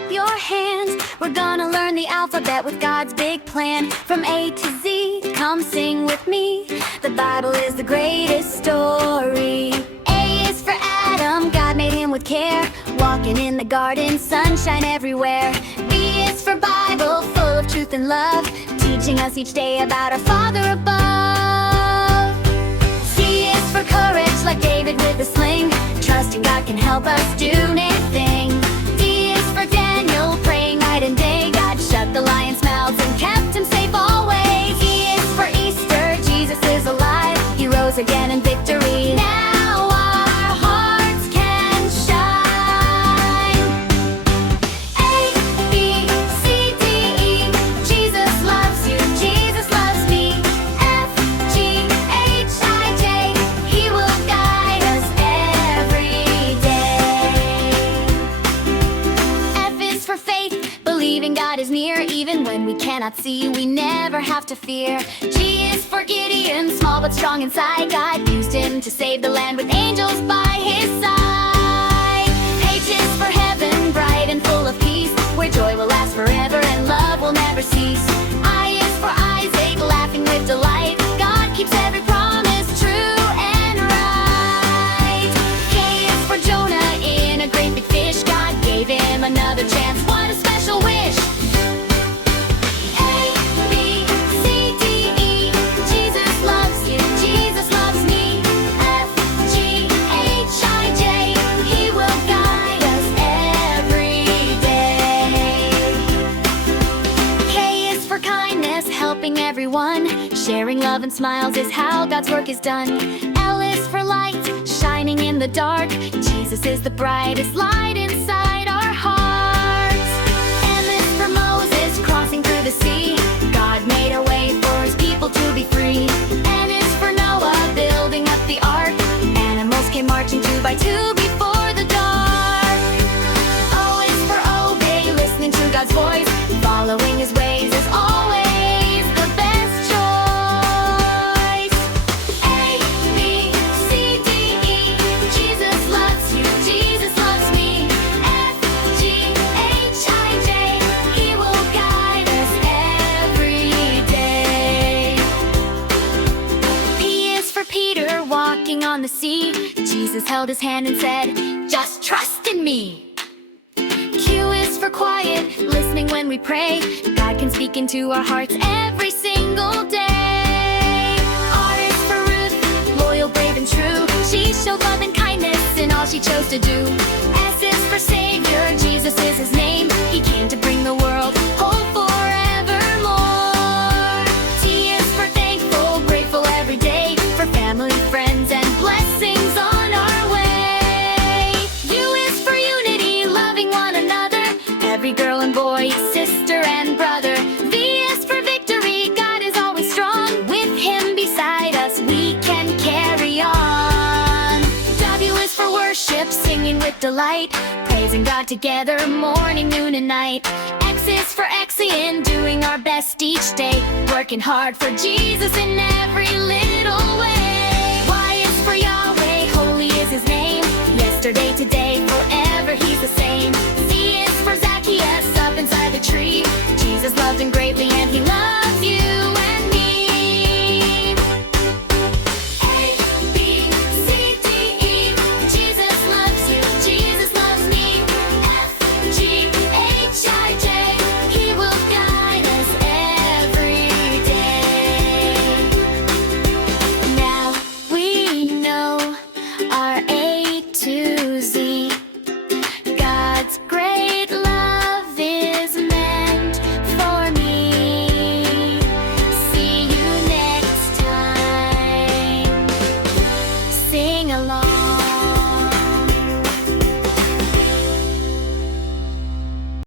up your hands. We're gonna learn the alphabet with God's big plan. From A to Z, come sing with me. The Bible is the greatest story. A is for Adam, God made him with care. Walking in the garden, sunshine everywhere. B is for Bible, full of truth and love, teaching us each day about our Father above. C is for courage, like David with a sling, trusting God can help us do anything. D is for Daniel, praying night and day. God shut the lions' mouths and kept him safe always. E is for Easter, Jesus is alive. He rose again in victory. Now our hearts can shine. A, B, C, D, E. Jesus loves you, Jesus loves me. F, G, H, I, J. He will guide us every day. F is for faith, believing God is near. Even when we cannot see, we never have to fear. G is for Gideon, small but strong inside. God used him to save the land with angels by his side. H is for heaven, bright and full of peace, where joy will last forever and love will never cease. I is for Isaac, laughing with delight. God keeps every promise true and right. K is for Jonah, in a great big fish. God gave him another chance. What a special wish! A, B, C, D, E. Jesus loves you, Jesus loves me. F, G, H, I, J. He will guide us every day. K is for kindness, helping everyone. Sharing love and smiles is how God's work is done. L is for light, shining in the dark. Jesus is the brightest light inside our hearts. M is for Moses, crossing through the sea. God made a way for his people to be free. N is for Noah, building up the ark. Animals came marching two by two before the dark. O is for obey, listening to God's voice. Following his ways is always the best choice. A, B, C, D, E. Jesus loves you, Jesus loves me. F, G, H, I, J. He will guide us every day. P is for Peter, walking on the sea. Jesus held his hand and said, "Just trust in me." Q is for quiet, listening when we pray. God can speak into our hearts every single day. R is for Ruth, loyal, brave, and true. She showed love and kindness in all she chose to do. S is for Savior, Jesus is his name. He came to bring the world hope forevermore. T is for thankful, grateful every day, for family, friends, and blessings on our way. U is for unity, loving one another. Every girl and boy, sister and brother. V is for victory, God is always strong. With him beside us, we can carry on. W is for worship, singing with delight, praising God together, morning, noon, and night. X is for excellent, doing our best each day, working hard for Jesus in every little way. Y is for Yahweh, holy is his name, yesterday, today, forever.